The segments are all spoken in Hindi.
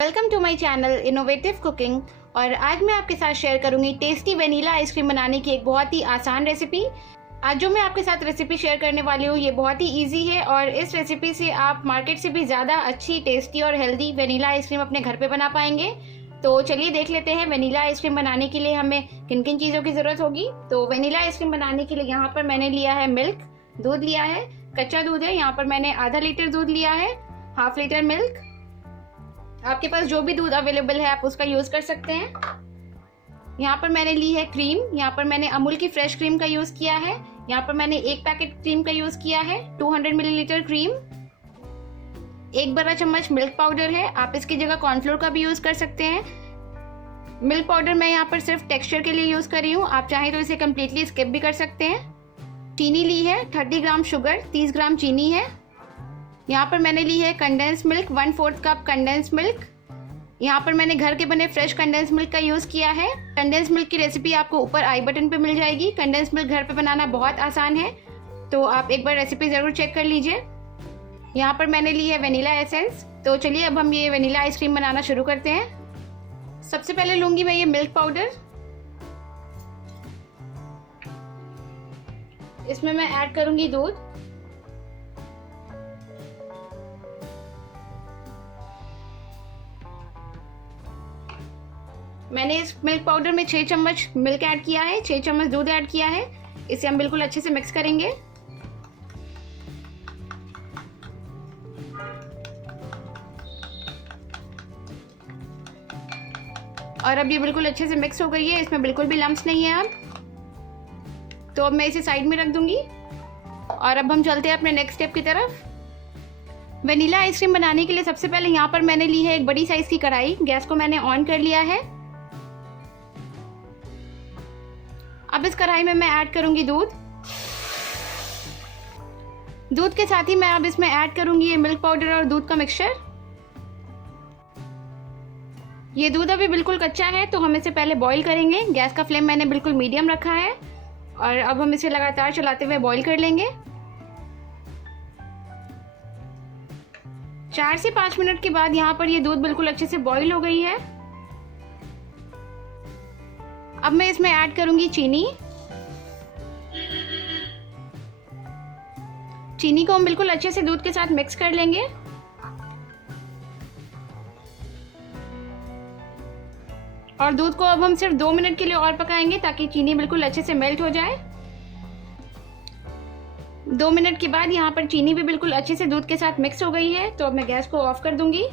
Welcome to my channel innovative cooking. और आज मैं आपके साथ शेयर करूंगी टेस्टी वेनिला आइसक्रीम बनाने की एक बहुत ही आसान रेसिपी। आज जो मैं आपके साथ रेसिपी शेयर करने वाली हूँ ये बहुत ही इजी है और इस रेसिपी से आप मार्केट से भी ज़्यादा अच्छी, टेस्टी और हेल्दी वेनिला आइसक्रीम अपने घर पे बना पाएंगे। तो चलिए देख लेते हैं वेनिला आइसक्रीम बनाने के लिए हमें किन किन चीज़ों की ज़रूरत होगी। तो वेनिला आइसक्रीम बनाने के लिए यहाँ पर मैंने लिया है मिल्क, दूध लिया है, कच्चा दूध है। यहाँ पर मैंने आधा लीटर दूध लिया है, हाफ लीटर मिल्क। आपके पास जो भी दूध अवेलेबल है आप उसका यूज़ कर सकते हैं। यहाँ पर मैंने ली है क्रीम। यहाँ पर मैंने अमूल की फ्रेश क्रीम का यूज़ किया है। यहाँ पर मैंने एक पैकेट क्रीम का यूज़ किया है। 200 मिलीलीटर क्रीम, एक बड़ा चम्मच मिल्क पाउडर है। आप इसकी जगह कॉर्नफ्लोर का भी यूज़ कर सकते हैं। मिल्क पाउडर मैं यहाँ पर सिर्फ टेक्सचर के लिए यूज़ कर रही हूँ, आप चाहें तो इसे कम्प्लीटली स्किप भी कर सकते हैं। चीनी ली है 30 ग्राम शुगर, 30 ग्राम चीनी है। यहाँ पर मैंने ली है condense milk, 1/4 cup condense milk. यहाँ पर मैंने घर के बने फ्रेश कंडेंस मिल्क का यूज़ किया है। कंडेंस मिल्क की रेसिपी आपको ऊपर आई बटन पे मिल जाएगी। कंडेंस मिल्क घर पे बनाना बहुत आसान है, तो आप एक बार रेसिपी ज़रूर चेक कर लीजिए। यहाँ पर मैंने ली है वेनिला एसेंस। तो चलिए अब हम ये वेनिला आइसक्रीम बनाना शुरू करते हैं। सबसे पहले लूँगी मैं ये मिल्क पाउडर। इसमें मैं ऐड करूँगी दूध। मैंने इस मिल्क पाउडर में 6 चम्मच मिल्क ऐड किया है, 6 चम्मच दूध ऐड किया है। इसे हम बिल्कुल अच्छे से मिक्स करेंगे। और अब ये बिल्कुल अच्छे से मिक्स हो गई है, इसमें बिल्कुल भी लम्प्स नहीं है अब। तो अब मैं इसे साइड में रख दूंगी और अब हम चलते हैं अपने नेक्स्ट स्टेप की तरफ। वेनिला आइसक्रीम बनाने के लिए सबसे पहले यहाँ पर मैंने ली है एक बड़ी साइज की कढ़ाई। गैस को मैंने ऑन कर लिया है। अब इस कढ़ाई में मैं ऐड करूंगी दूध। दूध के साथ ही मैं अब इसमें ऐड करूंगी ये मिल्क पाउडर और दूध का मिक्सचर। ये दूध अभी बिल्कुल कच्चा है तो हम इसे पहले बॉईल करेंगे। गैस का फ्लेम मैंने बिल्कुल मीडियम रखा है और अब हम इसे लगातार चलाते हुए बॉईल कर लेंगे। 4 से 5 मिनट के बाद यहाँ पर ये दूध बिल्कुल अच्छे से बॉईल हो गई है। अब मैं इसमें ऐड करूंगी चीनी। चीनी को हम बिल्कुल अच्छे से दूध के साथ मिक्स कर लेंगे। और दूध को अब हम सिर्फ 2 मिनट के लिए और पकाएंगे ताकि चीनी बिल्कुल अच्छे से मेल्ट हो जाए। 2 मिनट के बाद यहाँ पर चीनी भी बिल्कुल अच्छे से दूध के साथ मिक्स हो गई है, तो अब मैं गैस को ऑफ कर दूंगी।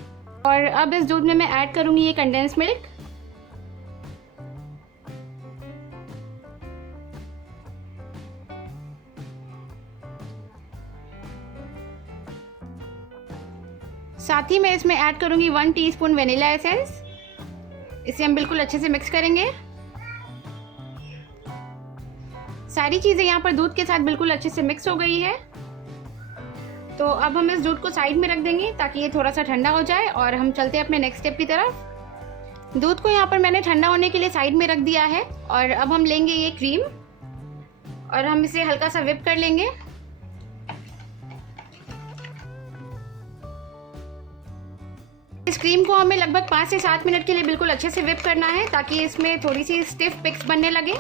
और अब इस दूध में मैं ऐड करूंगी ये कंडेंस मिल्क। साथ ही मैं इसमें ऐड करूंगी 1 टीस्पून वेनिला एसेंस। इसे हम बिल्कुल अच्छे से मिक्स करेंगे। सारी चीज़ें यहाँ पर दूध के साथ बिल्कुल अच्छे से मिक्स हो गई है। तो अब हम इस दूध को साइड में रख देंगे ताकि ये थोड़ा सा ठंडा हो जाए और हम चलते हैं अपने नेक्स्ट स्टेप की तरफ। दूध को यहाँ पर मैंने ठंडा होने के लिए साइड में रख दिया है और अब हम लेंगे ये क्रीम और हम इसे हल्का सा व्हिप कर लेंगे। इस क्रीम को हमें लगभग 5 से 7 मिनट के लिए बिल्कुल अच्छे से व्हिप करना है ताकि इसमें थोड़ी सी स्टिफ पिक्स बनने लगे।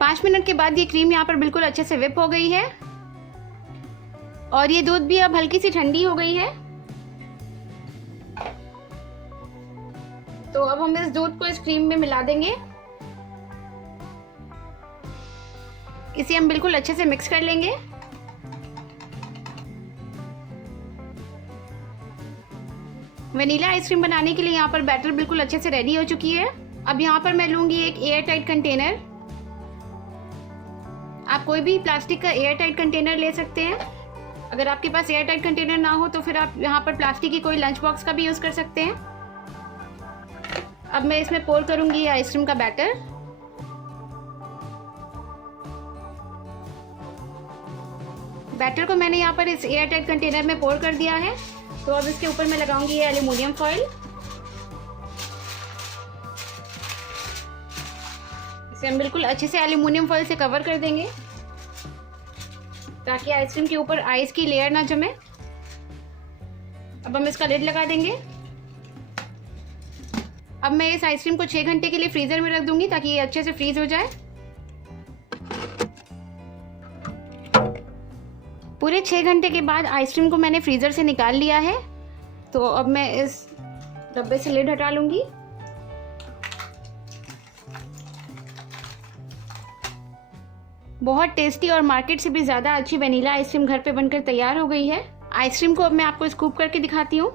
पाँच मिनट के बाद ये क्रीम यहाँ पर बिल्कुल अच्छे से व्हिप हो गई है और ये दूध भी अब हल्की सी ठंडी हो गई है। तो अब हम इस दूध को इस क्रीम में मिला देंगे। इसे हम बिल्कुल अच्छे से मिक्स कर लेंगे। वेनिला आइसक्रीम बनाने के लिए यहाँ पर बैटर बिल्कुल अच्छे से रेडी हो चुकी है। अब यहाँ पर मैं लूँगी एक एयर टाइट कंटेनर। आप कोई भी प्लास्टिक का एयर टाइट कंटेनर ले सकते हैं। अगर आपके पास एयर टाइट कंटेनर ना हो तो फिर आप यहाँ पर प्लास्टिक की कोई लंच बॉक्स का भी यूज़ कर सकते हैं। अब मैं इसमें पोर करूँगी ये आइसक्रीम का बैटर। बैटर को मैंने यहाँ पर इस एयर टाइट कंटेनर में पोर कर दिया है। तो अब इसके ऊपर मैं लगाऊंगी ये एल्युमिनियम फॉइल। इसे हम बिल्कुल अच्छे से एल्युमिनियम फॉइल से कवर कर देंगे। ताकि आइसक्रीम के ऊपर आइस की लेयर ना जमे। अब हम इसका लिड लगा देंगे। अब मैं इस आइसक्रीम को 6 घंटे के लिए फ्रीज़र में रख दूंगी ताकि ये अच्छे से फ्रीज हो जाए। पूरे 6 घंटे के बाद आइसक्रीम को मैंने फ्रीज़र से निकाल लिया है। तो अब मैं इस डब्बे से लिड हटा लूंगी। बहुत टेस्टी और मार्केट से भी ज़्यादा अच्छी वनीला आइसक्रीम घर पे बनकर तैयार हो गई है। आइसक्रीम को अब मैं आपको स्कूप करके दिखाती हूँ।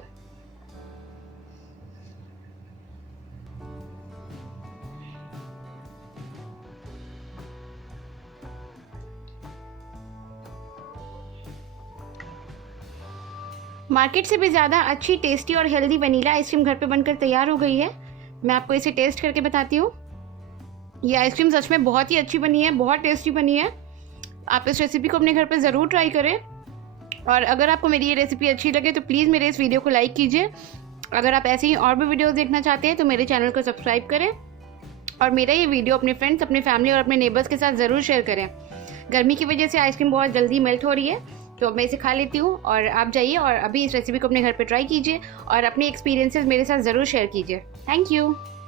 मार्केट से भी ज़्यादा अच्छी, टेस्टी और हेल्दी वनीला आइसक्रीम घर पे बनकर तैयार हो गई है। मैं आपको इसे टेस्ट करके बताती हूँ। ये आइसक्रीम सच में बहुत ही अच्छी बनी है, बहुत टेस्टी बनी है। आप इस रेसिपी को अपने घर पे ज़रूर ट्राई करें। और अगर आपको मेरी ये रेसिपी अच्छी लगे तो प्लीज़ मेरे इस वीडियो को लाइक कीजिए। अगर आप ऐसे ही और भी वीडियोज़ देखना चाहते हैं तो मेरे चैनल को सब्सक्राइब करें और मेरा ये वीडियो अपने फ्रेंड्स, अपने फैमिली और अपने नेबर्स के साथ ज़रूर शेयर करें। गर्मी की वजह से आइसक्रीम बहुत जल्दी मेल्ट हो रही है, तो मैं इसे खा लेती हूँ। और आप जाइए और अभी इस रेसिपी को अपने घर पे ट्राई कीजिए और अपने एक्सपीरियंसेस मेरे साथ ज़रूर शेयर कीजिए। Thank you.